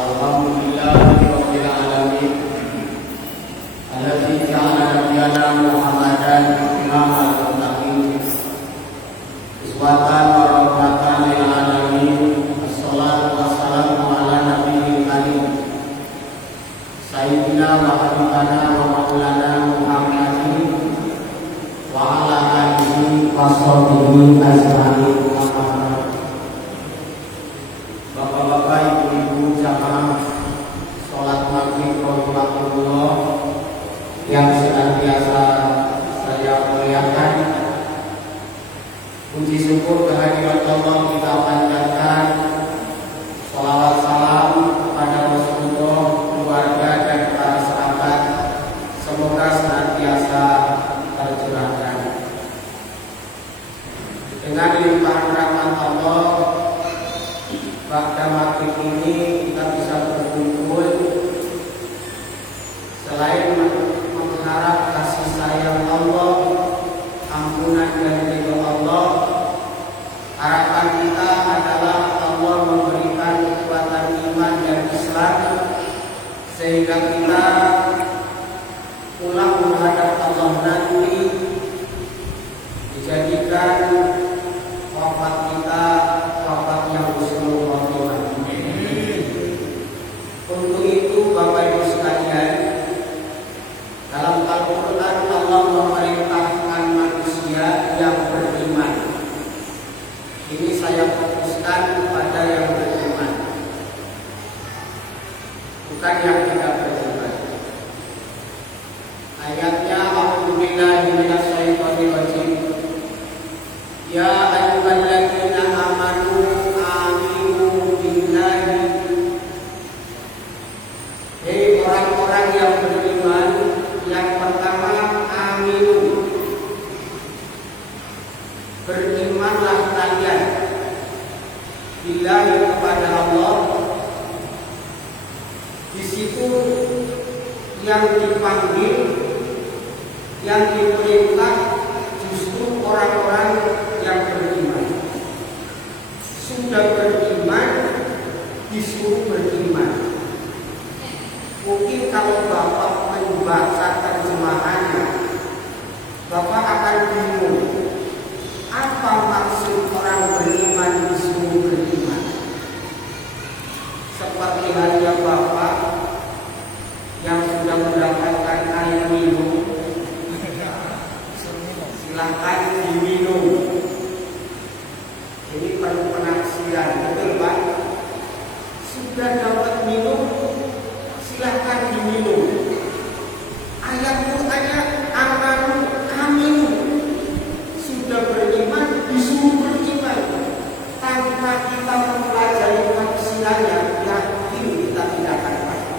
Alhamdulillahirabbil alamin. Alladzi ja'ala nabiyyana Muhammadan imamal muttaqin. Iswatan wa rahmatan lil alamin. Wassalatu wassalamu ala nabiyil karim. Sayyidina wa habibana wa maulana Muhammadin wa ala alihi wa sahbihi ajma'in. Bapak-bapak, ibu-ibu jamaah sholat maghrib rahimahullah yang senantiasa saya muliakan, puji syukur kehadirat Allah kita panjatkan, sholawat salam kepada Rasulullah, keluarga dan para sahabat, semoga senantiasa tercurahkan. Dengan limpahan rahmat Allah, pada maghrib ini kita bisa berkumpul selain mengharap kasih sayang Allah, ampunan dan ridho Allah. Harapan kita adalah Allah memberikan kekuatan iman dan Islam sehingga kita pulang menghadap Allah nanti dijadikan wafat kita wafat yang husnul khotimah. Untuk itu Bapak Ibu sekalian, dalam Al-Quran Allah memerintahkan manusia yang beriman. Ini saya fokuskan pada yang beriman, bukan yang tidak beriman. Ayatnya A'udzubillahi minasyaitonir rajim. Ya ayyuhalladzina amanu aminu billahi. Hei orang-orang yang beriman, yang pertama aminu, berimanlah kalian billahi kepada Allah. Di situ yang dipanggil, yang diperintah justru orang-orang yang beriman. Sudah beriman disuruh beriman. Mungkin kalau Bapak membaca terjemahannya, Bapak akan bingung apa maksud orang beriman disuruh beriman. Seperti halnya Bapak yang sudah mendapatkan air minum, silakan diminum. Ini perlu penafsiran, betul Pak? Sudah dapat minum, silahkan diminum. Ayat Qur'annya amanu aminu, sudah beriman disuruh beriman. Tanpa kita mempelajari tafsirannya, yakin kita tidak akan paham.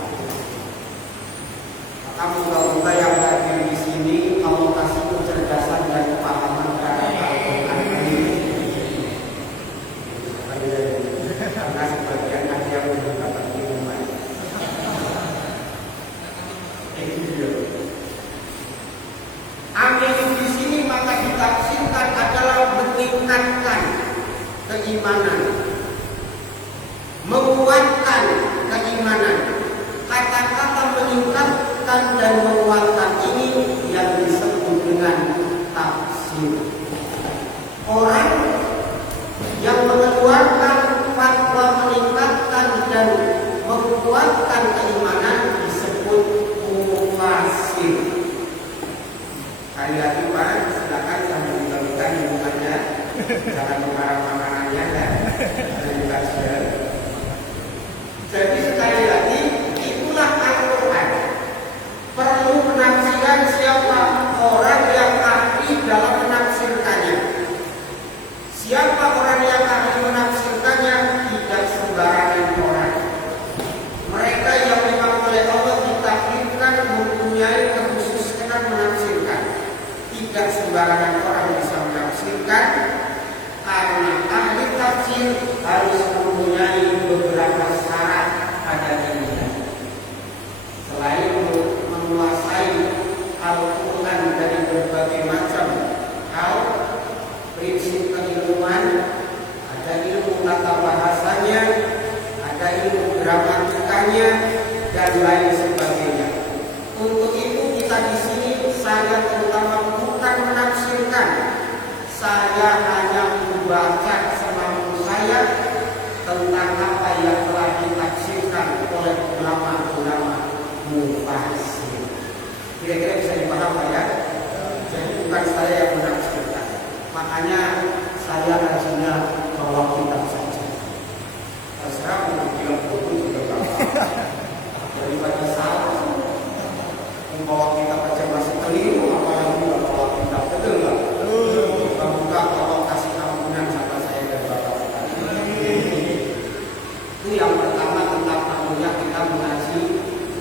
Maka moga-moga yang hadir di sini Allah kasih kecerdasan dan kepahaman terhadap Al-Quran ini. Karena sebagian ada yang belum dapat minuman. Amin di sini maka ditafsirkan adalah meningkatkan keimanan, menguatkan keimanan. Kata-kata meningkatkan dan menguatkan ini yang disebut dengan tafsir. Orang yang mengeluarkan fatwa meningkatkan dan menguatkan keimanan disebut mufasir. Sekali lagi Pak, silakan sambil dibagikan minumannya, jangan mengarah makanannya dan dijelaskan. Jadi sekali lagi itulah Al-Quran. Perlu penafsiran siapa orang yang ahli dalam menafsirkannya. Siapa orang yang ahli menafsirkannya? Tidak sembarangan orang. Mereka yang memang oleh Allah ditakdirkan mempunyai kekhususan menafsirkan. Tidak sembarangan orang bisa menafsirkan, karena ahli tafsir harus mempunyai beberapa syarat pada dirinya. Selain menguasai Al-Quran dari berbagai macam hal, prinsip keilmuan, ada ilmu tata bahasanya, ada ilmu gramatika, membacanya dan lain sebagainya. Untuk itu kita di sini saya terutama bukan menafsirkan, saya hanya membaca semampu saya tentang apa yang telah ditafsirkan oleh ulama-ulama mufassir. Kira-kira bisa dipahami ya? Jadi bukan saya yang menafsirkan. Makanya saya rajinnya bawa kitab saja. Terserah mau bilang buku juga apa. Daripada salah, membawa kitab aja masih keliru, apalagi bawa kitab, betul nggak? Buka tolong kasih ampunan sama saya dan bapak sekalian. Itu yang pertama tentang perlunya kita mengaji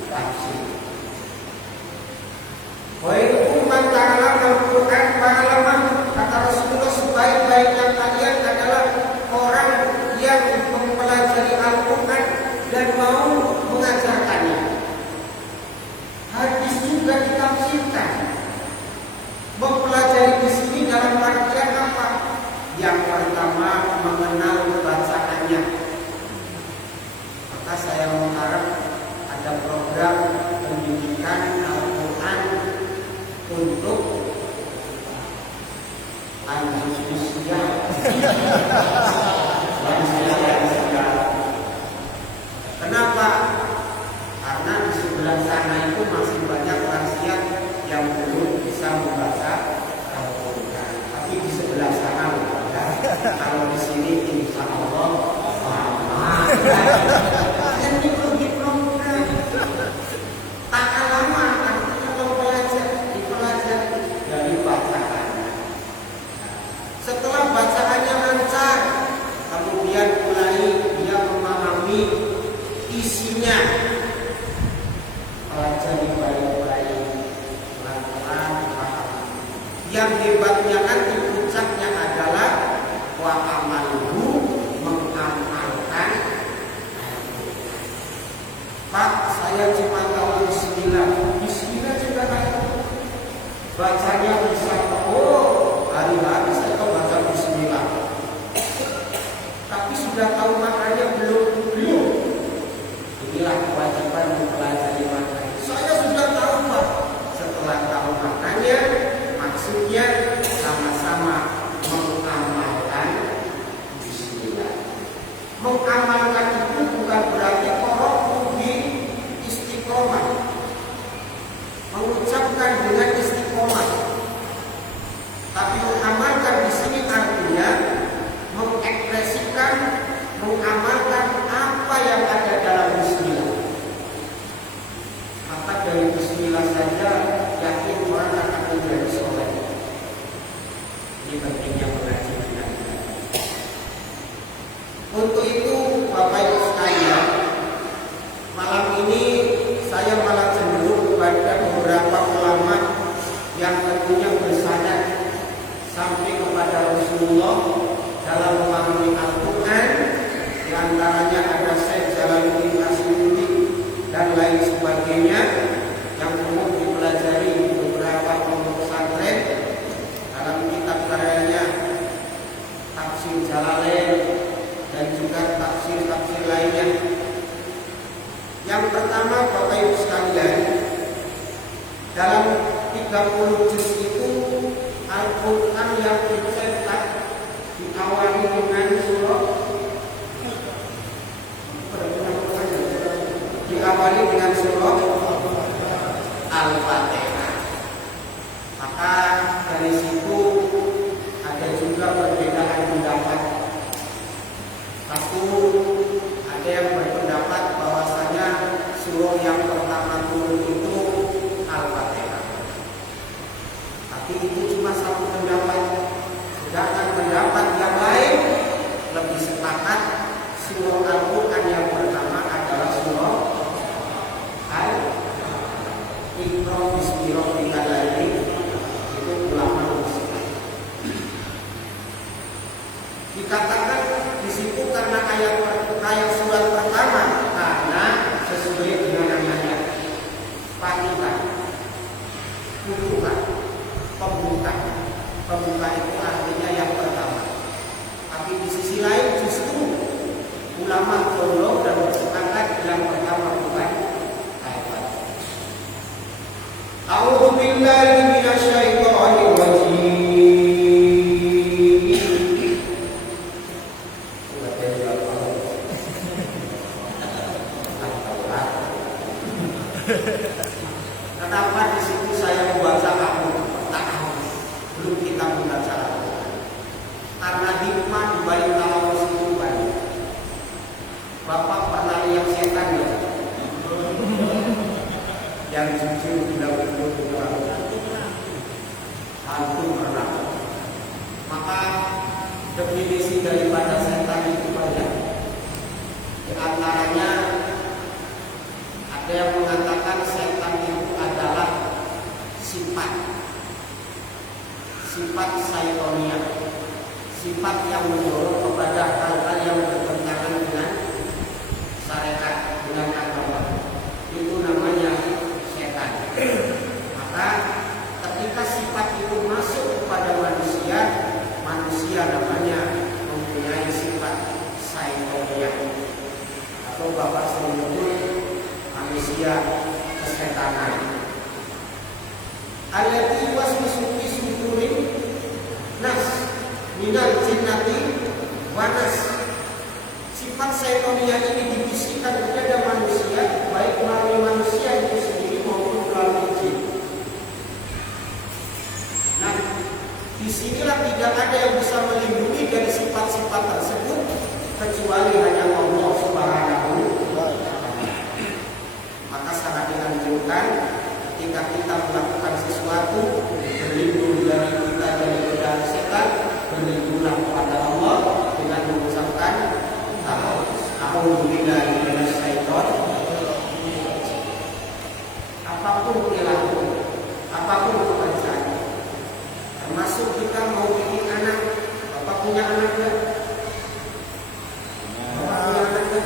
tafsir. Wahai umat ta'alam Al-Quran ma'alamah, kata Rasulullah, sebaik-baiknya kalian adalah orang yang mempelajari Al-Quran dan mau mengajarkannya. Hadis juga ditafsirkan. Mempelajari di sini dalam artian apa? Yang pertama, mengenal bacaannya. Maka saya mengharap ada program pendidikan Al-Quran untuk lanjut usia. Kenapa? Karena di sebelah sana itu masih banyak lansia yang belum bisa membaca Al-Quran. Tapi di sebelah sana ya. Kalau di sini insya Allah yang diplom tak lama artinya dipelajari dari bacaannya. Setelah bacaannya lancar, kemudian mulai dia memahami isinya. Pelajari baik-baik, pelan-pelan paham. Yang hebatnya nanti puncaknya adalah wa amaluhu, mengamalkan. Pak, saya cuma tahu Bismillah juga tahu. Bacanya bisa, oh hari-hari saya tahu baca Bismillah. Tapi sudah tahu maknanya belum. Inilah kewajiban mempelajari maknanya. Saya sudah tahu Pak. Setelah tahu maknanya, maksudnya sama-sama mengamalkan Bismillah. Mengamalkan itu bukan berarti korok di istiqomah. Mengucapkan dengan istiqomah. Tapi mengamalkan di sini artinya mengekspresikan, mengamalkan apa yang ada dalam Bismillah. Maka dari Bismillah saja yakin orang akan menjadi soleh. Ini pentingnya mengaji kita. Untuk itu Bapak Ibu sekalian, malam ini saya malah cenderung kepada beberapa ulama yang tentunya bersanad sampai kepada Rasulullah dalam memahami Al-Quran. Di antaranya ada Syekh Jalaluddin Asy'uti dan lain sebagainya yang umum dipelajari di beberapa pondok pesantren. Dalam kitab karyanya Tafsir Jalalain dan juga tafsir-tafsir lainnya. Yang pertama Bapak Ibu sekalian, dalam 30 juz itu Al-Quran yang dicetak diawali dengan surah, diawali dengan surah Al-Fatihah. Maka dari situ ada juga perbedaan pendapat. Satu, ada yang berpendapat bahwasanya surah yang pertama turun itu Al-Fatihah. Tapi itu cuma satu pendapat. Sedangkan pendapat yang lain lebih sepakat surah Al-Quran yang pertama adalah surah Al-Iqra bismi rabbikal ladzi. Itu ulama Muslim. Dikatakan di situ karena ayat surat pertama Kenapa di situ saya membaca kamu? Belum kita membaca Al-Quran. Karena hikmah di balik ta'awuz itu banyak. Bapak pernah lihat setan ya? Yang jujur bilang itu hantu pernah. Maka definisi daripada setan itu banyak. Di antaranya ada yang mengatakan setan itu adalah sifat syaitonia, sifat yang mendorong kepada hal-hal yang bertentangan dengan syariat, dengan agama. Itu namanya setan. Maka ketika sifat itu masuk kepada manusia, manusia namanya mempunyai sifat syaitonia, atau Bapak sering menyebut manusia kesetanan. Allati waswisu fi sudurin nas minal jinnati wa nas. Sifat syaitonia ini dibisikkan kepada manusia, baik melalui manusia itu sendiri maupun melalui jin. Nah, disinilah tidak ada yang bisa melindungi dari sifat-sifat tersebut kecuali hanya Allah Subhanahu wa Ta'ala. Maka sangat dianjurkan ketika kita melakukan sesuatu, berlindung dari kita dari godaan setan, berlindunglah kepada Allah dengan mengucapkan a'udzubillahi minasyaitonir rajim. Apapun perilaku, apapun pekerjaan, termasuk kita mau bikin anak. Bapak punya anak enggak? Bapak punya anak enggak?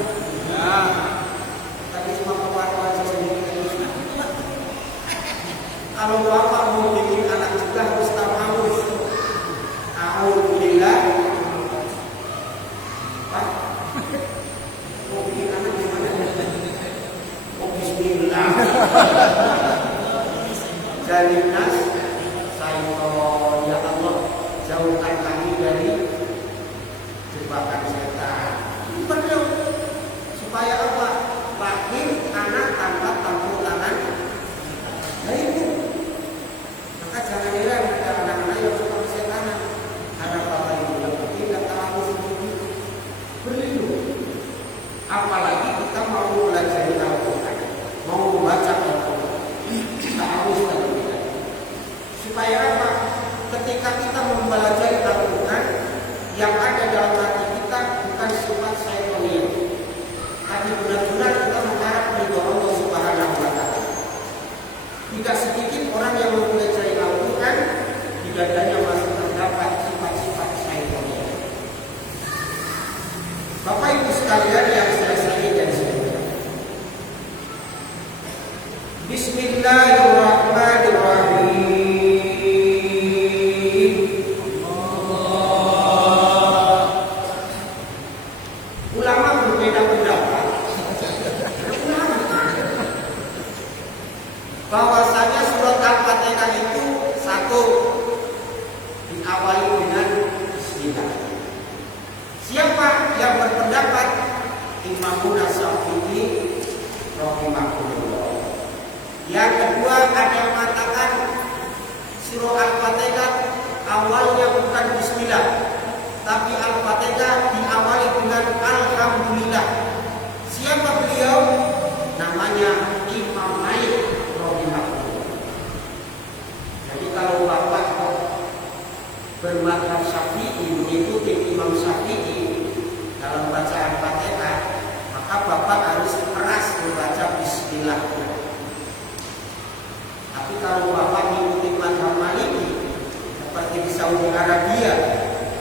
Ya. Tapi cuma keluar aja sendiri. Kalau bapak mau bikin anak juga harus tahu alhamdulillah. Pak, mau bikin anak gimana? Oh bismillah. Jalinas syaiton, ya Allah, jauhkan kami dari jebakan setan. Benar. Supaya apa? Lahir anak tanpa campur tangan. Nah itu. Maka jangan heran ada anak-anak yang suka kesetanan. Karena bapak ibu yang tidak terlalu seperti itu. Berlindung. Apalagi kita mau belajar Al-Quran, mau membaca Al-Quran, kita harus terlebih. Supaya apa? Ketika kita mempelajari Al-Quran, yang ada dalam hati kita bukan sifat syaitonia, tapi benar-benar kita mengharap ridho Allah Subhanahu wa Ta'ala. Tidak sedikit orang yang mempelajari Al-Quran di dadanya masih terdapat sifat-sifat syaitonia. Bapak Ibu sekalian yang saya sayangi dan saya hormati. Bismillahirrahmanirrahim. Ulama berbeda pendapat bahwasanya surat Al-Fatihah itu satu diawali dengan bismillah. Siapa yang berpendapat? Imam Syafi'i rahimahullah. Yang kedua ada yang mengatakan surah Al-Fatihah awalnya bukan bismillah, tapi Al-Fatihah diawali dengan alhamdulillah. Siapa beliau? Namanya Imam Malik rahimahullah. Jadi kalau Bapak bermadzhab Syafi'i, mengikuti Imam Syafi'i dalam bacaan Fatihah, maka Bapak harus keras membaca bismillah. Tapi kalau Bapak mengikuti madzhab Maliki seperti di Saudi Arabia,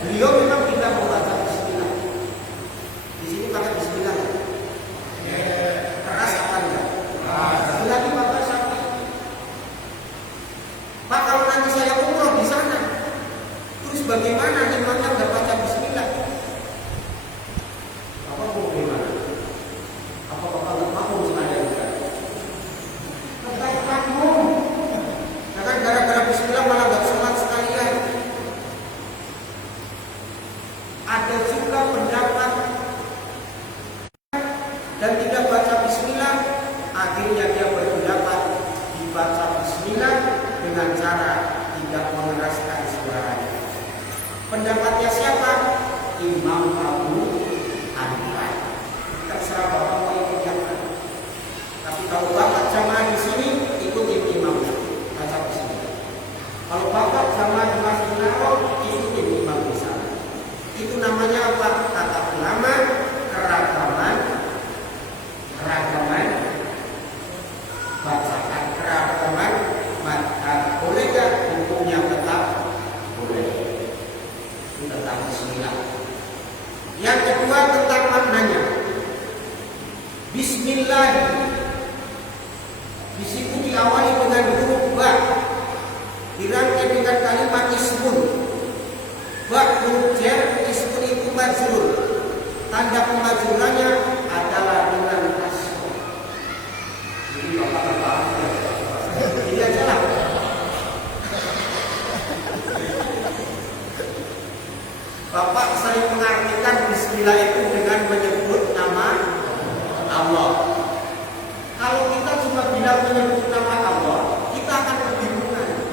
beliau memang tidak membaca bismillah. Di sini pakai bismillah. Keras apa enggak? Lagi Bapak Syafi'i. Pak, kalau nanti saya umroh di sana, terus bagaimana imamnya nggak baca bismillah? Bapak mau bagaimana? Apa Bapak nggak mau sekalian? Bapak makmum. Nah kan gara-gara bismillah malah nggak sholat sekalian. Ada juga pendapat dan tidak baca bismillah, akhirnya dia berpendapat dengan cara tidak mengeraskan suaranya. Pendapatnya siapa? Imam Abu Hanifah. Terserah bapak mau ikut yang mana. Tapi kalau bapak jamaah di sini ikutin imamnya, baca di sini. Kalau bapak jamaah di Masjid Nabawi ikutin imam di sana. Itu namanya apa? Kata ulama keragaman bacaan, keragaman madhab. Boleh gak? Hukumnya tetap boleh. Itu tentang bismillah. Yang kedua tentang maknanya. Bismillah di situ diawali dengan huruf ba, dirangkai dengan kalimat ismun. Ba huruf jar, ismun itu majrur. Tanda pemajrurannya adalah dengan kasroh. Jadi bapak-bapak, ini aja lah. Bapak sering mengartikan bismillah itu dengan menyebut nama Allah. Kalau kita cuma bilang menyebut nama Allah, kita akan kebingungan.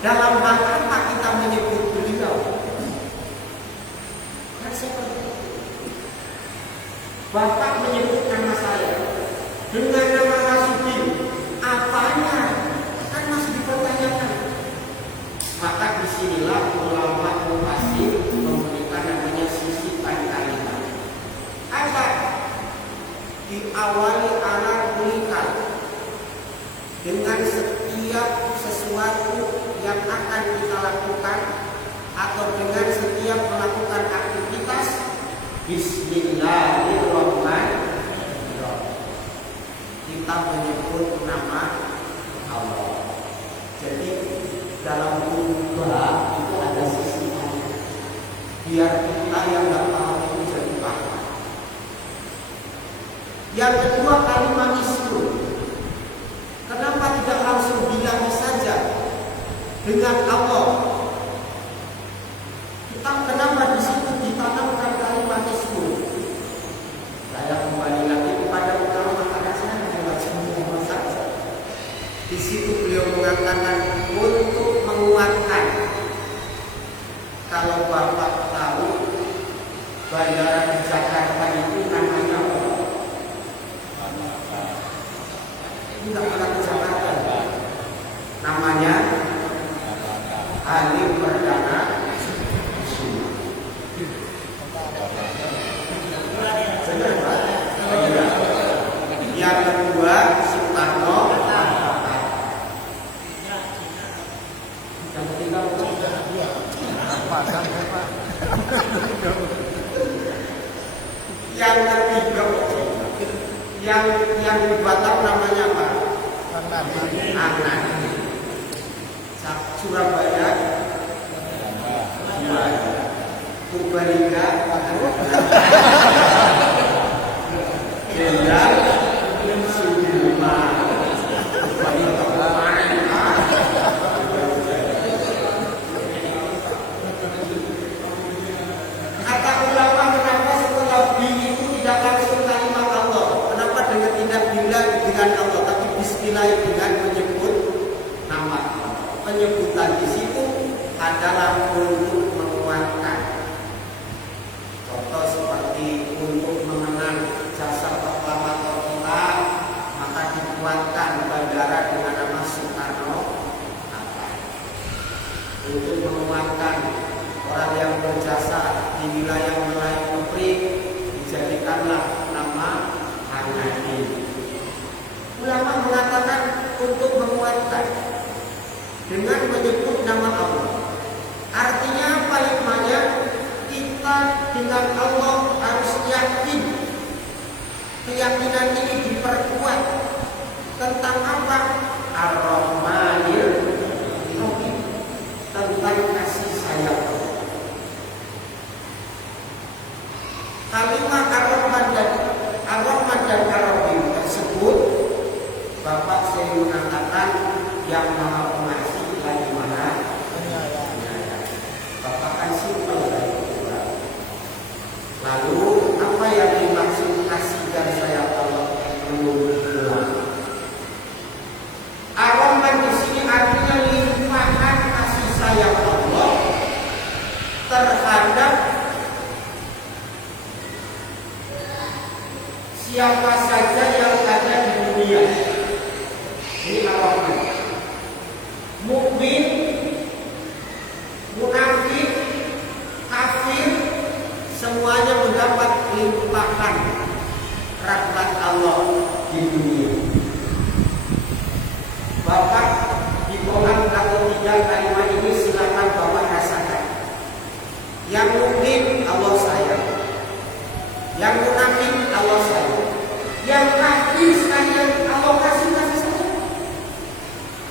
Dalam hal apa kita menyebut beliau? Kan siapa? Bapak menyebut nama saya dengan nama Rasudin, apanya? Kan masih dipertanyakan. Maka disinilah ulama mufassir memberikan namanya sisipan kalimat. Apa? Diawali ala kulikan dengan setiap sesuatu yang akan kita lakukan atau dengan setiap melakukan aktivitas Bismillahirrahmanirrahim. Kita menyebut nama Allah. Jadi dalam khutbah itu ada sisinya. Biar kita yang nggak paham itu jadi paham. Yang kedua kalimat ismu. Kenapa tidak langsung bilang saja dengan Allah? Kenapa di situ ditanamkan kalimat ismu? Saya kembali lagi kepada ulama karena saya membaca semua saja. Di situ beliau mengatakan untuk menguatkan. Kalau bapak tahu bandara di Jakarta itu namanya apa? Tidak pernah ke Jakarta. Namanya Halim Perdana. Yang kedua Soekarno. Yang ketiga yang di Batam namanya apa? Anan. Surabaya Purbalingga Jenderal Sudirman. Kata ulama kenapa setelah bi itu tidak langsung kalimat Allah? Kenapa dengan tidak bila dengan Allah, tapi bismillah dengan menyebut nama? Penyebutan di situ adalah untuk menguatkan. Contoh seperti untuk mengenang jasa proklamator kita, maka dikuatkan bandara dengan nama Soekarno Hatta. Untuk menguatkan orang yang berjasa di wilayah Melayu Kupri, dijadikanlah nama Hanadi. Ulama mengatakan untuk menguatkan dengan menyebut nama Allah. Artinya apa hikmahnya? Kita dengan Allah harus yakin. Keyakinan ini diperkuat tentang apa? Ar-Rahmanir Rahim, tentang kasih sayang. Kalimat Ar-Rahman dan Ar-Rahim tersebut Bapak sering mengatakan yang maha pengasih lagi maha penyayang. Bapak kan simpel dari Quran. Lalu apa yang dimaksud kasih dan sayang Allah menurut ulama? Ar-Rahman di sini artinya saja yang ada di dunia. Ini Ar-Rahman. Mukmin, munafik, kafir, semuanya mendapat limpahan rahmat Allah di dunia. Bapak dipaham atau tidak kalimat ini, silakan Bapak rasakan. Yang mukmin Allah sayang, yang munafik Allah sayang, yang kafir sekalian Allah kasih sayang.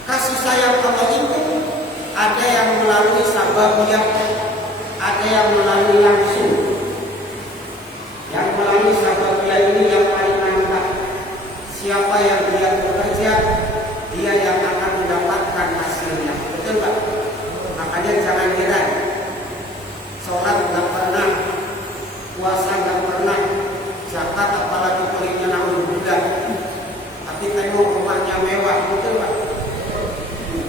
Kasih sayang Allah itu ada yang melalui sababiyah, ada yang melalui langsung. Yang melalui sababiyah ini yang paling mantap. Siapa yang dia bekerja, dia yang akan mendapatkan hasilnya. Betul Pak? Makanya jangan heran, sholat nggak pernah, puasa nggak pernah, zakat apalagi pelitnya na'udzubillah. Tapi tengok rumahnya mewah, betul Pak?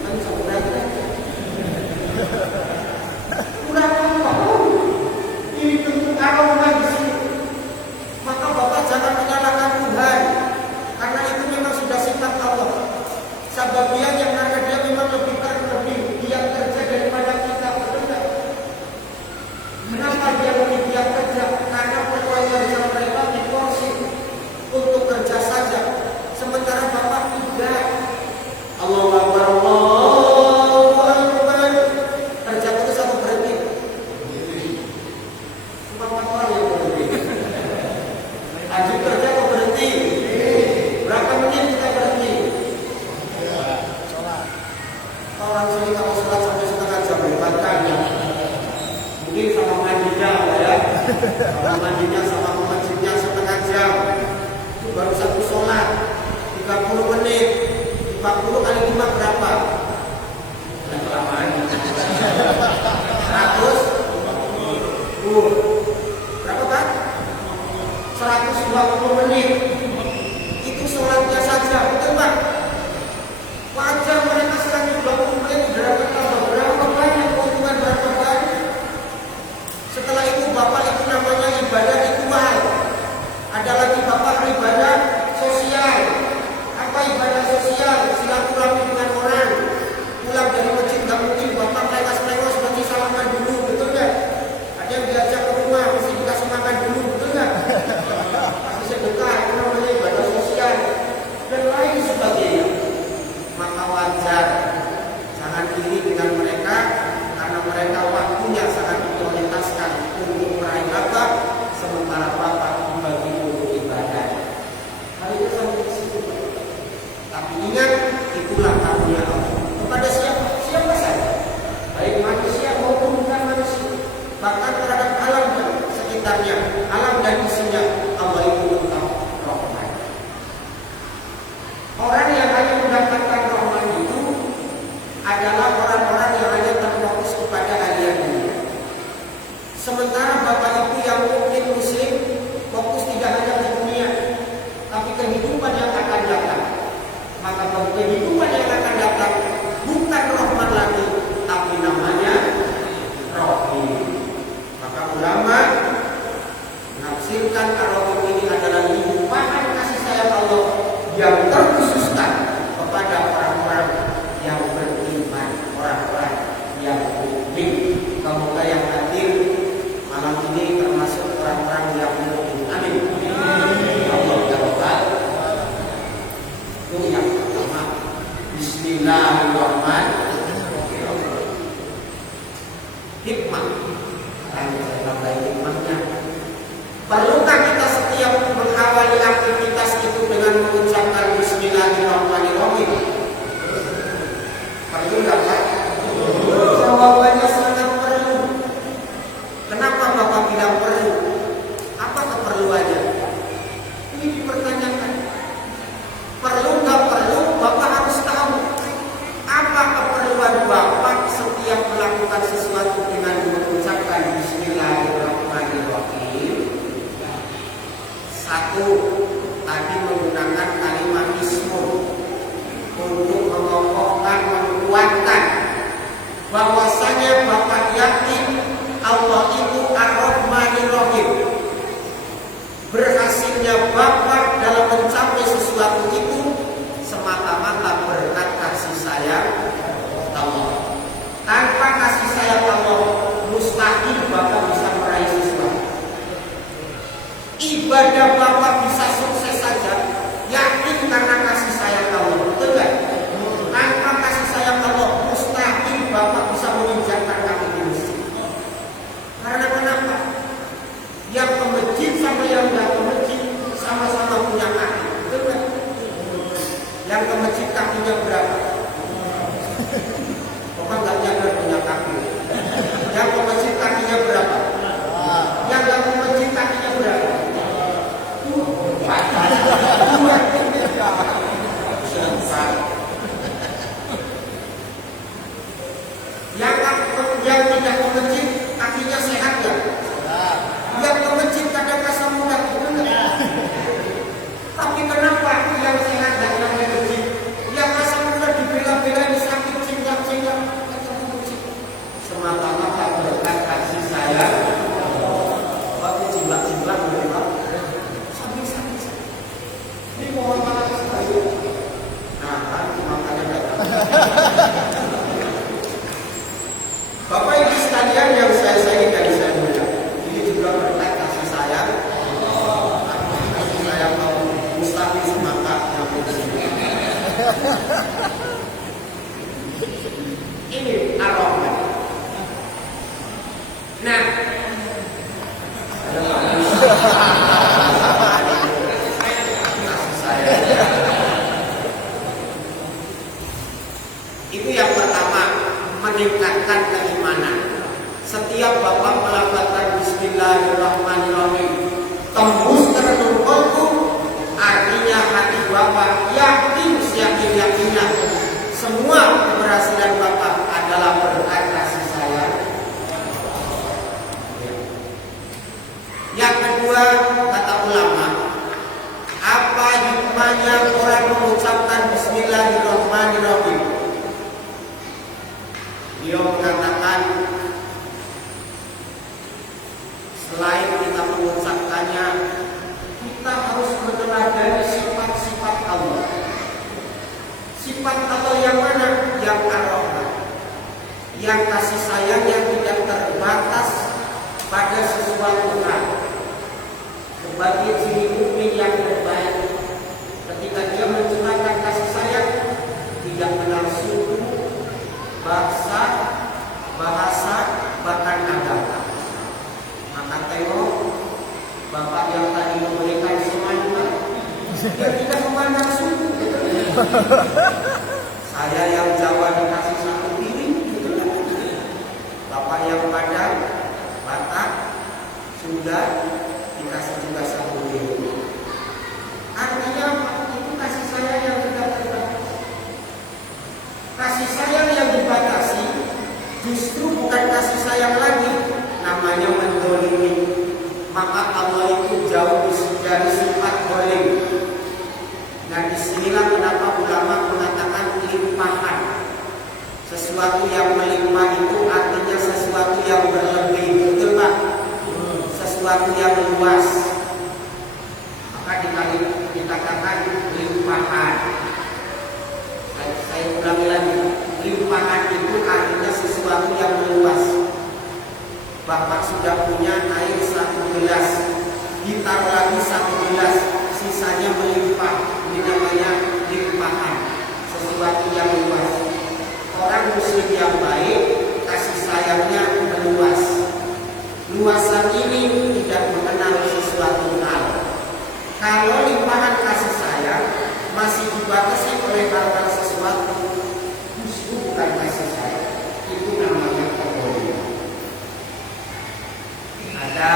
Kan sebenarnya udah apa? Ini tentu aroma di sini. Maka Bapak jangan menyalahkan Tuhan, karena itu memang sudah sifat Allah. Sababiyahnya karena dia memang lebih giat kerja daripada kita, betul nggak? Kenapa dia lebih giat kerja? Karena pekerjaan mereka diporsi untuk kerja saja, sementara Bapak tidak. Allahu Akbar, Allahu Akbar. Kerja terus atau berhenti? Cuma orang yang berhenti. Lanjut kerja atau berhenti? Berapa menit kita berhenti? Orang sini kalau sholat sampai setengah jam hebatkannya. Mungkin sama mandinya ya, sama mandinya sama masjidnya setengah jam. Itu baru satu sholat 30 menit. 40 kali 5 berapa? Nah, kelamaan. 100 berapa Pak? 120 menit. Itu sholatnya saja, betul Pak? Wajar mereka 120 menit berapa banyak keuntungan, berapa banyak. Setelah itu Bapak itu namanya ibadah ritual. Ada lagi Bapak ibadah sosial. Apa ibadah sosial? Silaturahmi dengan orang. Pulang dari masjid gak mungkin Bapak lengos-lengos mesti salaman dulu, betul gak? Ada yang diajak ke rumah mesti dikasih makan dulu, betul gak? Kasih sedekah, itu namanya ibadah sosial dan lain sebagainya. Maka wajar, jangan iri dengan mereka, karena mereka waktunya sangat diprioritaskan untuk meraih apa, sementara Bapak dibagi untuk ibadah. Hal itu sampai di situ. Tapi ingat, itulah karunia Allah kepada siapa saja, baik manusia maupun bukan manusia, bahkan terhadap alam dan sekitarnya, alam dan isinya. Allah itu tetap Rahman. Orang yang hanya mendapatkan Rahman itu adalah orang-orang yang hanya terfokus kepada hadiah dunia. Sementara Bapak Ibu yang mungkin muslim fokus tidak hanya ke dunia, tapi kehidupan yang akan datang. Maka kehidupan yang akan datang bukan Rahman lagi, tapi namanya Rahim. Maka ulama menafsirkan Ar-Rahim ini adalah limpahan kasih sayang Allah yang terkhususkan kepada orang-orang yang beriman, orang-orang yang mukmin. Semoga yang hadir malam ini termasuk orang-orang yang mukmin. Amin. Allah ya Rabbal. Itu yang pertama. Bismillahirrahmanirrahim. Hikmah. Tanya saya tambahin hikmahnya. Perlukah kita setiap mengawali aktivitas itu dengan mengucapkan Yang ke masjid kakinya berapa? Pokoknya nggak nyadar punya kaki. Yang ke masjid kakinya berapa? Yang nggak ke masjid kakinya berapa? Yang tidak ke masjid kakinya sehat ya? Yang ke masjid kadang asam urat itu enggak? Tapi kenapa yang sehat dan yang ke masjid? Yang asam urat dibela-belain sakit cinggang-cinggang ketemu masjid. Semata-mata berkat kasih sayang. Waktu jimbak-jimbak berapa? Sakit. Ini mohon maaf sekali. Nah, kan makanya datang. Bapak Ibu sekalian yang saya sayangi dan saya muliakan, ini juga berkat kasih sayang Mustafi semata yang ini Ar-Rahman. Nah, itu yang pertama, meningkatkan keimanan. Setiap Bapak melafazkan Bismillahirrahmanirrahim, tembus ke relung kolbu, artinya hati Bapak yakin seyakin-yakinnya semua keberhasilan Bapak adalah berkat kasih sayang. Yang kedua, kata ulama, apa hikmahnya orang mengucapkan Bismillahirrahmanirrahim? Dia mengatakan selain kita mengucapkannya, kita harus meneladani sifat-sifat Allah. Sifat Allah yang mana? Yang Ar-Rahman, yang kasih sayangnya tidak terbatas pada sesuatu hal. Sebagai ciri mukmin yang terbaik, ketika dia mencurahkan kasih sayang, tidak kenal suku, bangsa, bahasa, bahkan agama. Maka tengok Bapak yang tadi memberikan semuanya, dia tidak memandang suku. Saya yang Jawa dikasih satu piring, Bapak yang Padang, Batak, Sunda dikasih juga satu piring. Artinya itu kasih sayang yang tidak terbatas. Kasih sayang yang dibatasi justru bukan kasih sayang lagi, namanya mendolimi. Maka Allah itu jauh dari sifat dolim. Nah, disinilah kenapa ulama mengatakan limpahan. Sesuatu yang melimpah itu artinya sesuatu yang berlebih, betul Pak? Sesuatu yang luas. Maka dikatakan limpahan. Saya ulangi lagi, limpahan itu artinya sesuatu yang meluas. Bapak sudah punya air 1 gelas, ditaruh lagi 1 gelas, sisanya melimpah. Ini namanya limpahan, sesuatu yang luas. Orang muslim yang baik, kasih sayangnya meluas. Luasan ini tidak mengenal sesuatu hal. Kalau limpahan kasih sayang masih dibatasi oleh hal-hal sesuatu, justru bukan kasih sayang, itu namanya kebodohan. Ada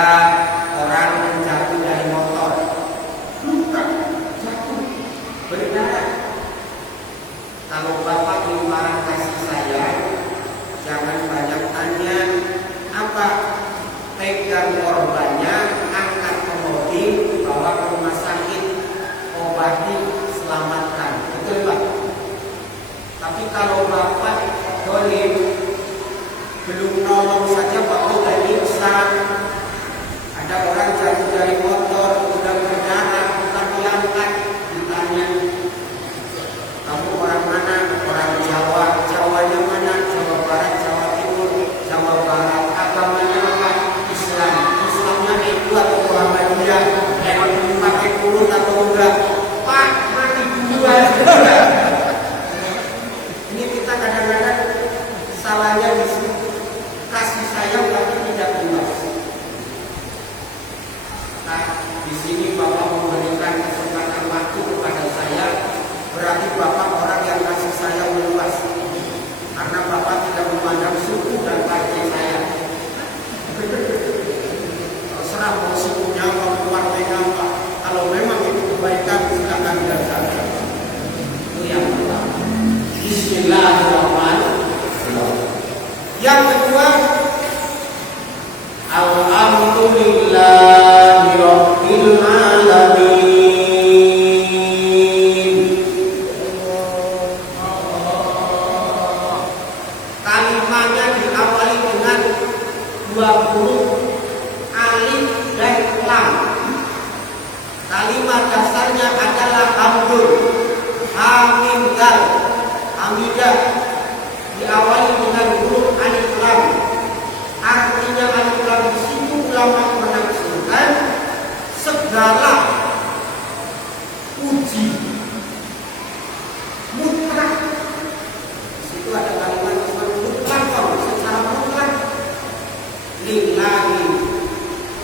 orang jatuh dari motor, luka, jatuh, berdarah. Kalau Bapak limpahan kasih sayang, jangan banyak tanya apa, pegang korbannya, angkat ke mobil, bawa ke rumah sakit, obati, selamatkan. Betul Pak? Tapi kalau Bapak dolim, belum nolong saja Bapak udah pingsan. Ada orang jatuh dari motor, udah berdarah, bukan diangkat, ditanya, kamu orang mana? Orang Jawa. Jawanya mana? Jawa Barat, Jawa Timur, Jawa Barat. Agamanya apa? Islam. Bismillahirrahmanirrahim. Yang kedua, Alhamdulillahirabbil alamin. Kalimatnya diawali dengan dua huruf alif dan lam. Kalimat dasarnya adalah hamdul, hamidal, hamidah. Diawali dengan huruf alif lam. Artinya alif lam di situ ulama menafsirkan segala puji mutlak. Di situ ada kalimat mutlak, secara mutlak lillahi,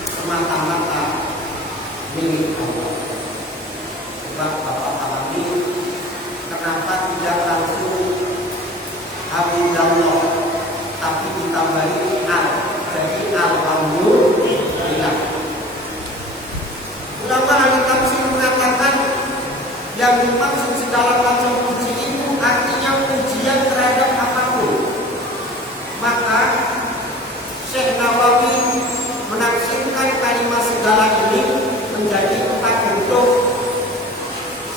semata-mata milik Allah. Sebab Bapak alami kenapa tidak langsung hamdalillah tapi ditambahi al, jadi alhamdulillah. Ulama ahli tafsir mengatakan yang dimaksud segala macam puji itu artinya pujian terhadap apapun. Maka Syekh Nawawi menafsirkan kalimat segala ini menjadi 4 bentuk.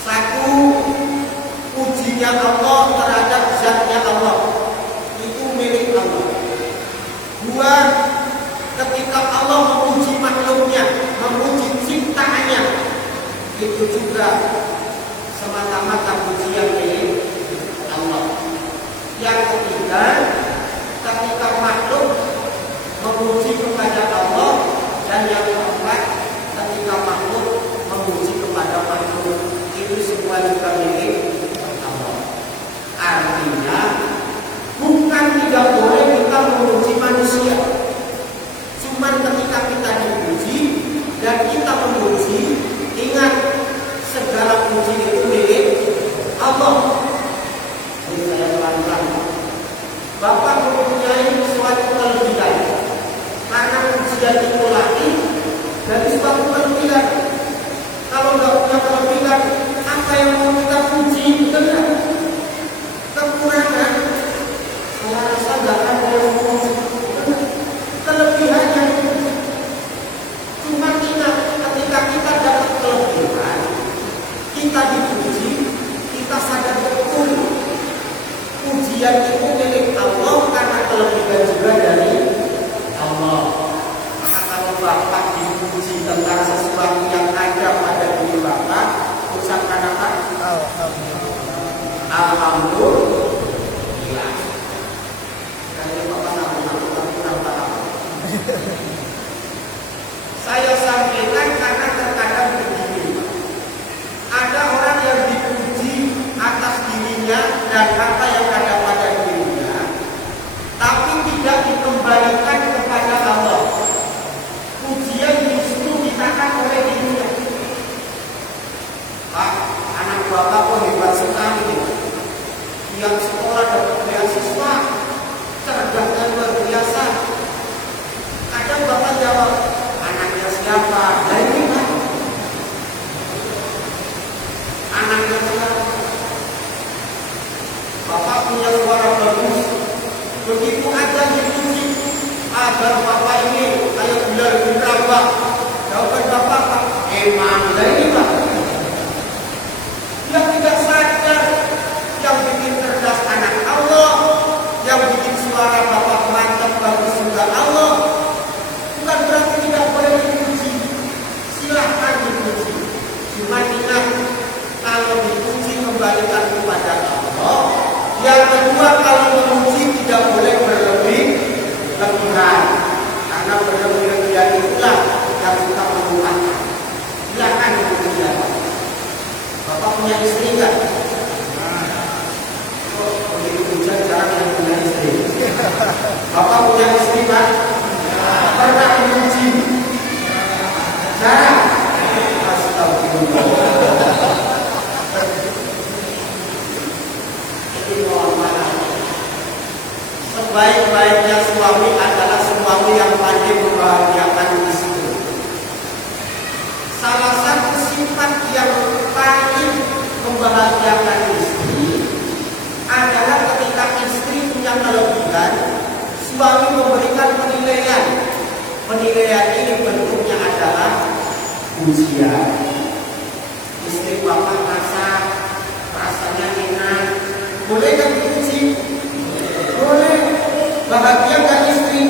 1, pujinya Allah terhadap zatnya Allah, itu milik Allah. 2, ketika Allah memuji makhluknya, memuji ciptaannya, itu juga semata-mata pujian milik Allah. Yang ketiga, ketika makhluk memuji kepada Allah, dan yang keempat, ketika makhluk memuji kepada makhluk, itu semua juga milik Allah. Artinya bukan tidak boleh kita memuji manusia, cuman ketika kita dipuji dan kita memuji, ingat segala puji itu milik Allah. Ini saya pelan-pelan. Bapak mempunyai suatu kelebihan, karena pujian itu lahir dari suatu kelebihan. Kalau nggak punya kelebihan, apa yang mau kita puji? Benar. Kekurangan, saya rasa nggak akan boleh memuji. Kelebihannya, cuma ingat ketika kita dapat kelebihan, kita dipuji, kita sadar betul pujian itu milik Allah karena kelebihan juga dari Allah. Maka kalau Bapak dipuji tentang sesuatu yang ada pada diri Bapak, ucapkan apa? Alhamdulillah. Karena Bapak tahu kurang paham. Saya sampaikan karena terkadang begini, ada orang yang dipuji atas dirinya dan apa yang ada pada dirinya, tapi tidak dikembalikan kepada Allah. Pujian justru ditahan oleh dirinya. Pak, anak Bapak kok hebat sekali, yang sekolah dapat beasiswa, cerdasnya luar biasa. Kadang Bapak jawab, anaknya siapa? Nah ini Pak, anaknya siapa? Bapak punya suara bagus, begitu aja dipuji agar Bapak ini kayak Bilal bin Rabah. Jawaban Bapak, emang ini Pak. Dia tidak sadar yang bikin cerdas anak Allah, yang bikin suara Bapak mantap bagus juga Allah. Bukan berarti tidak boleh dipuji, silahkan dipuji. Cuma ingat, kalau dipuji kembalikan kepada Allah. Yang kedua, kalau memuji tidak boleh berlebih-lebihan, karena berlebih-lebihan itulah yang kita melupakan. Silakan dipuji. Bapak punya istri nggak? Oh, begitu hujan jarang yang punya istri. Bapak punya istri Pak? Pernah dipuji? Jarang. Astagfirullah. Sebaik-baiknya suami adalah suami yang pandai membahagiakan istri. Salah satu sifat yang paling membahagiakan istri adalah suami memberikan penilaian. Penilaian ini bentuknya adalah ujian. Istri bapak masak, rasanya enak, boleh kan diuji? Boleh. Bahagia kan istri?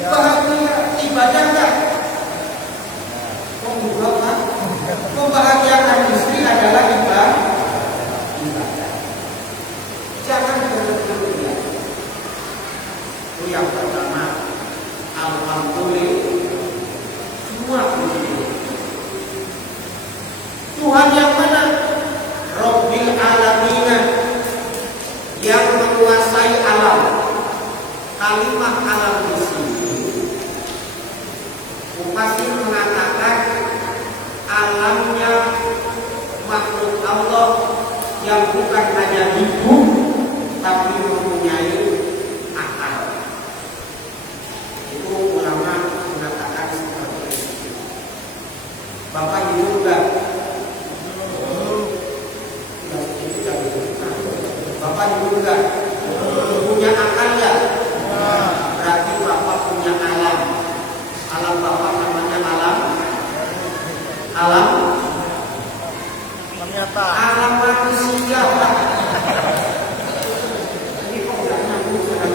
Bahagia. Ibadah kan? Membahagiakan istri adalah ibadah. Jangan berlebihan. Itu yang pertama. Alhamdulillah. Semua puji Tuhan yang mana? Rabbil alamin, yang menguasai alam. Kalimat alam di sini Mufasir mengatakan alamnya makhluk Allah yang bukan hanya hidup tapi mempunyai akal. Itu ulama mengatakan seperti itu. Bapak hidup enggak? Bapak hidup enggak? Punya akal ya? Berarti bapak punya alam. Alam bapak namanya alam ternyata alam manusia, Pak. Ini kok enggak nyambung dengan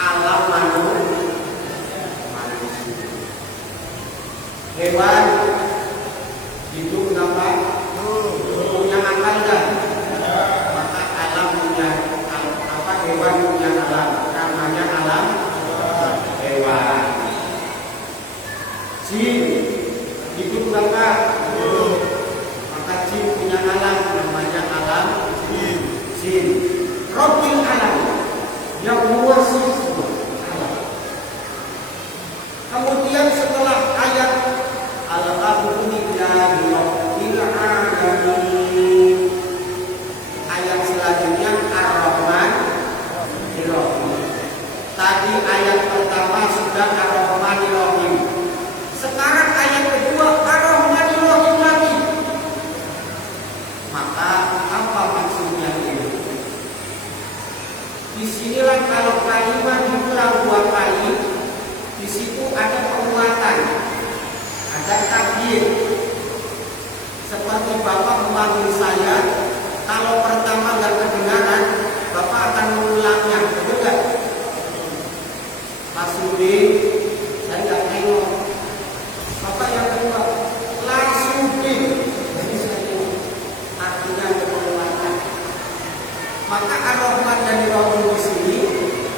alam manusia. Hewan hidup apa? Punya akal kan? Maka alam punya apa? Hewan punya alam. Namanya alam hewan. Jin hidup apa? Maka jin punya alam. Namanya alam jin. Rabbil alam, yang menguasai semua alam. Kemudian setelah ayat Alhamdulillahi Rabbil Alamin, ayat selanjutnya Ar-Rahman Ar-Rahim. Tadi ayat pertama sudah Ar-Rahman Ar-Rahim. Sekarang ayat kedua Ar-Rahman Ar-Rahim lagi. Maka apa maksudnya ini? Disinilah kalau kalimat diulang 2 kali, di situ ada penguatan, ada takdir. Seperti Bapak memanggil saya, kalau pertama nggak kedengaran, Bapak akan mengulangnya, betul nggak? Pak Sudi, saya nggak nengok. Bapak yang kedua, langsung di, artinya ada penguatan. Maka Ar-Rahman dan Ar-Rahim di sini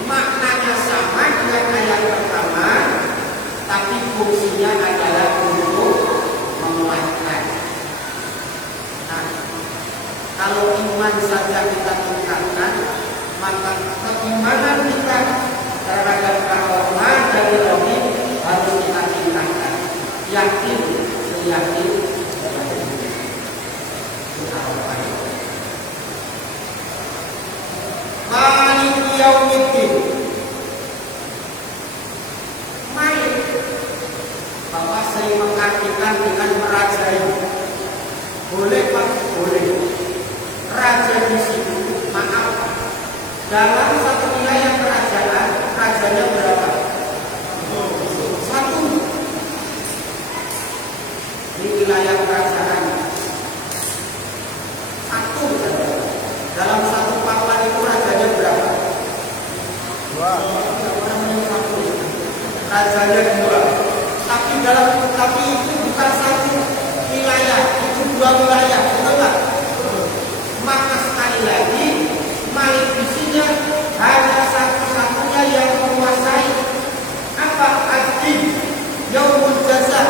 maknanya sama dengan ayat pertama, tapi fungsinya adalah untuk menguatkan. Nah, kalau iman saja kita tingkatkan, maka keimanan kita terhadap Ar-Rahman dan Ar-Rahim harus kita tingkatkan. Yakin, seyakin, Maliki Yaumiddin. Malik, Bapak sering mengartikan dengan merajai. Boleh Pak? Boleh. Raja di situ, maaf, dalam satu wilayah kerajaan, rajanya berapa? 1. Di wilayah kerajaan 1 saja. Dalam satu papan itu rajanya berapa? 2. Rajanya 2. Tapi itu bukan 1 wilayah, itu 2 wilayah, betul nggak? Maka sekali lagi, Malik di sini hanya satu-satunya yang menguasai apa? Ad-din, Yaumul Jaza,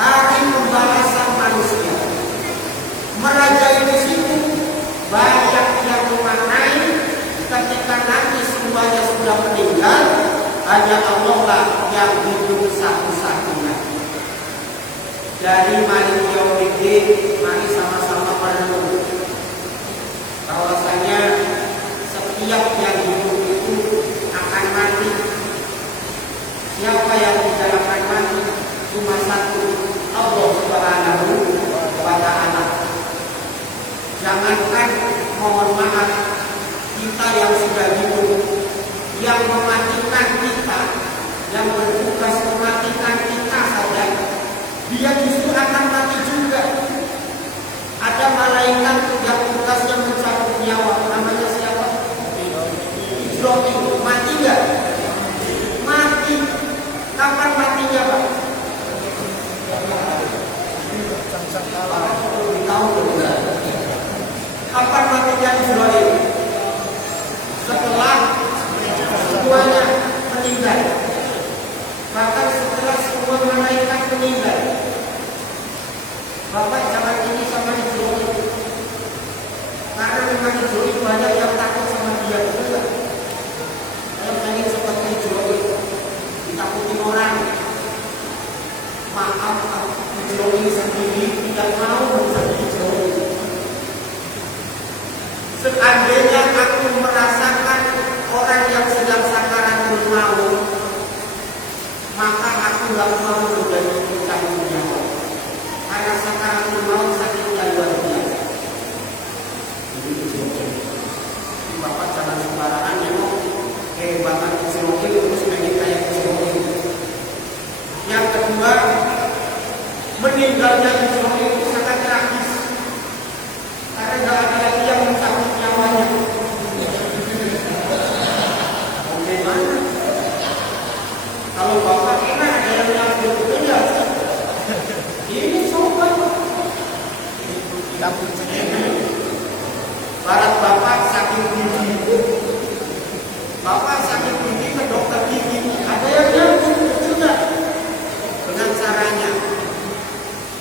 hari pembalasan manusia. Merajai di situ banyak yang memaknai ketika nanti semuanya sudah meninggal, hanya Allah lah yang hidup satu-satunya. Dari Malik Yaumiddin, mari sama-sama merenung bahwasanya setiap yang hidup itu akan mati. Siapa yang tidak akan mati? Cuma satu, Allah Subhanahu wa Ta'ala. Jangankan mohon maaf, kita Lebih tahu benar. Kapan matinya Israel? Setelah semuanya meninggal. Bahkan setelah semua malaikat meninggal. Bapak jangan ini sama Israel. Karena memang Israel banyak yang takut sama dia juga. Saya ingin seperti Israel, ditakutin orang. Maaf, Israel sendiri tidak mau menjadi Israel. Seandainya aku merasakan orang yang sedang sakaratul maut, maka aku gak mau menjadi bertanggung jawab. Karena sakaratul maut sakitnya luar biasa. Bapak jangan sembarangan ya, kehebatan Israel terus pengen kayak Israel. Yang kedua, meninggalnya Israel itu sangat tragis. Karena gak ada lagi yang mencabut nyawanya. Bagaimana? Kalau bapak enak ada yang nyabut ya. Ini coba. Barat bapak sakit gigi. Bapak sakit gigi ke dokter gigi. Ada yang nyabut juga. Dengan caranya.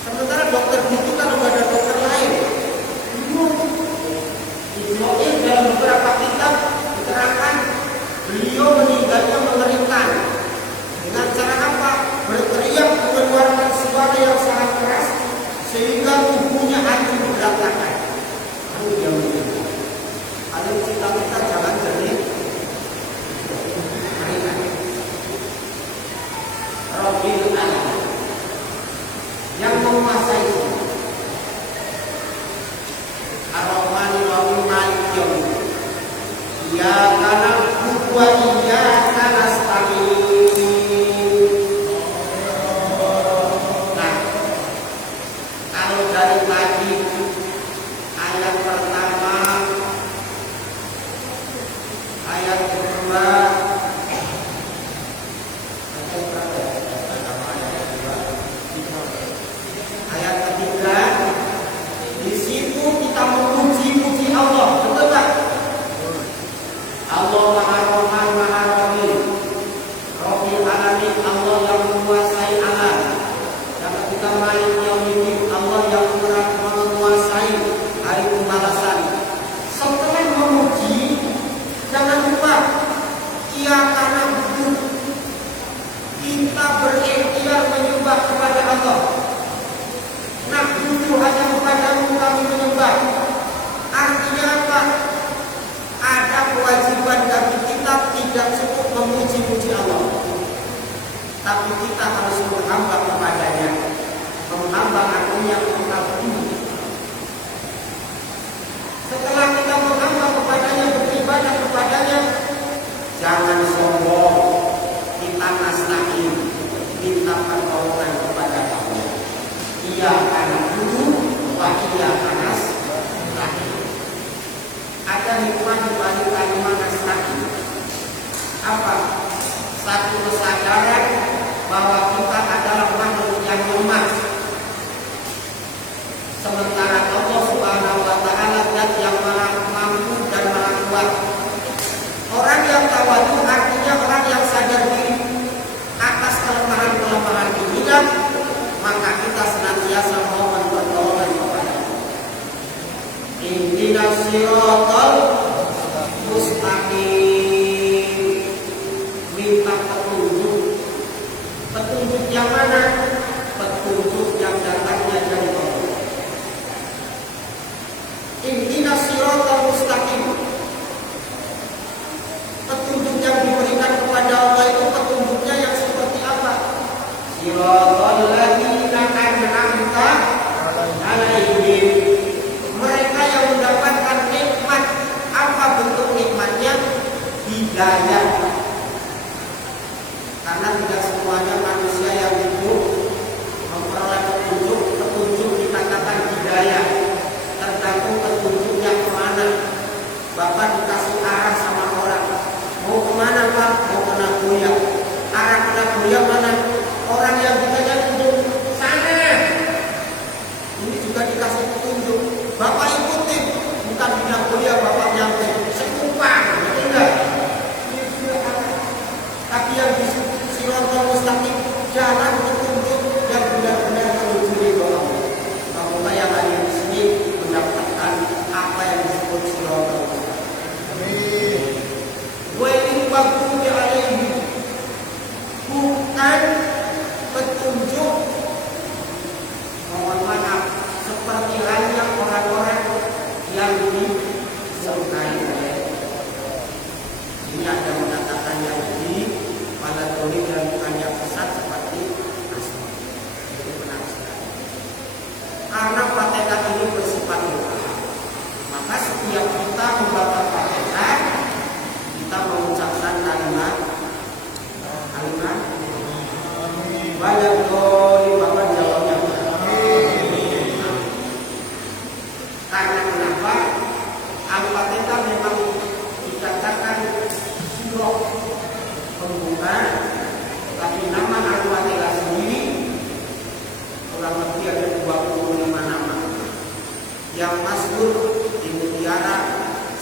Sementara dokter gigi kalau nggak ada dokter lain. Israel dalam beberapa kitab diterangkan beliau meninggalnya mengerikan. Dengan cara apa? Berteriak mengeluarkan suara yang sangat keras sehingga tubuhnya hancur berantakan. Lalu dia meninggal. Ayo kita jangan jadi meringan. Rabbil Alamin yang menguasai semua. Ar-Rahman Ar-Rahim Maliki Yaumiddin. Iyyaka na'budu wa iyyaka nasta'in. Nah, kalau dari tadi ayat pertama, ayat kedua, ayat ketiga, di situ kita memuji-muji Allah, betul tak? Allah Maha Rahman, Maha Rahim, Rabbil Alamin, Allah yang menguasai alam. Dan ketika Maliki Yaumiddin, Allah yang menguasai hari pembalasan. Setelah memuji, jangan lupa Iyyaka na'budu, kita berikhtiar menyembah kepada Allah. Na'budu hanya kepadamu kami menyembah. Artinya apa? Ada kewajiban bagi kita tidak cukup memuji-muji Allah, tapi kita harus menghamba kepadanya. Menghamba artinya mengabdi. Setelah kita menghamba kepadanya, beribadah kepadanya, jangan sombong. Kita nasta'in, minta pertolongan kepada Allah. Iyyaka na'budu wa iyyaka nasta'in. Ada hikmah di balik kalimat nasta'in. Apa? Satu kesadaran bahwa kita adalah makhluk yang lemah. Sementara Allah Subhanahu wa Ta'ala zat yang maha mampu dan maha kuat. Orang yang tawadu artinya orang yang sadar diri atas kelemahan-kelemahan dirinya, maka kita senantiasa mohon pertolongan kepada-Nya. Ihdinas siratal mustaqim. Minta petunjuk. Petunjuk yang mana? Petunjuk yang datangnya dari Allah. Ihdinas siratal mustaqim. Petunjuk yang juga dikasih petunjuk. Bapak ikutin, bukan bilang kuliah bapak nyampe sekumpang, enggak. Tapi yang di Siratal Mustaqim jalan petunjuk yang benar-benar menuju ridho Allah. Semoga yang ada di sini mendapatkan apa yang disebut Siratal Mustaqim. Amin. Wa in maghdubi alaihim, bukan petunjuk, mohon maaf, seperti halnya orang-orang yang disertai oleh ini ada mengatakan yang di pada doli dan bukan yang sesat seperti asli. Itu benar sekali. Karena Fatihah ini bersifat doa, maka setiap kita membaca Fatihah kita mengucapkan kalimat banyak doli bahkan jawabnya. Karena kenapa? Al-Fatihah memang dikatakan surah pembuka, tapi nama Al-Fatihah sendiri kurang lebih ada 25 nama. Yang masyhur di mutiara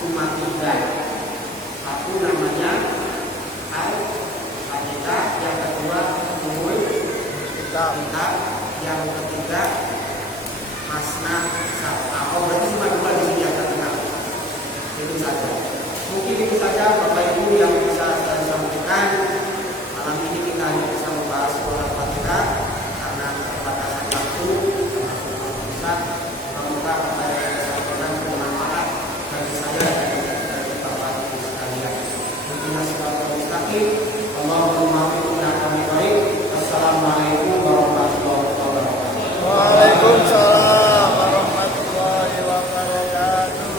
cuma 3. Satu namanya Al-Fatihah, yang kedua Kitab, yang ketiga Masna Sabta. Oh, berarti cuma 2 di sini yang terkenal. Itu saja. Mungkin itu saja Bapak Ibu yang bisa saya sampaikan. Malam ini kita hanya bisa membahas surah Fatihah karena keterbatasan waktu. Semoga apa yang saya sampaikan bermanfaat bagi saya dan bagi Bapak Ibu sekalian. Mungkin Siratal Mustaqim. Allahumma inna kami baik. Assalamualaikum warahmatullahi wabarakatuh. Waalaikumsalam warahmatullahi wabarakatuh.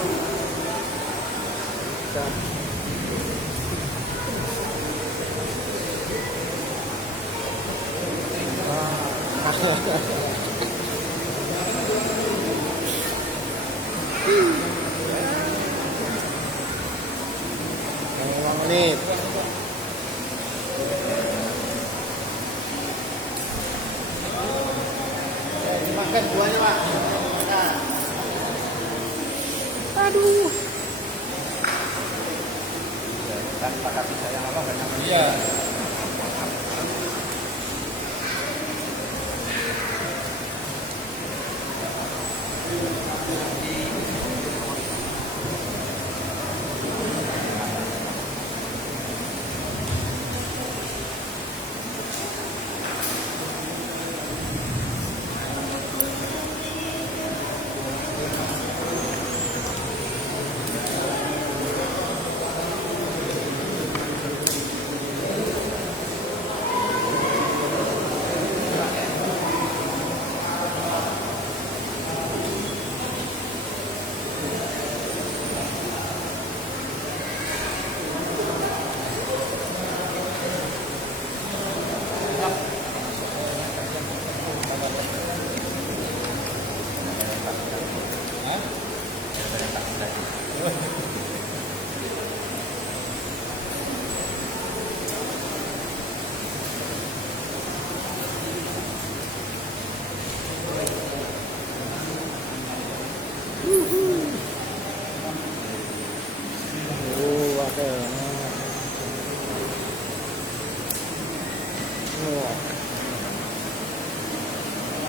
Menit. Makan buahnya, Pak. Nah. Aduh. Kan pakai pisau yang apa banyak. Iya.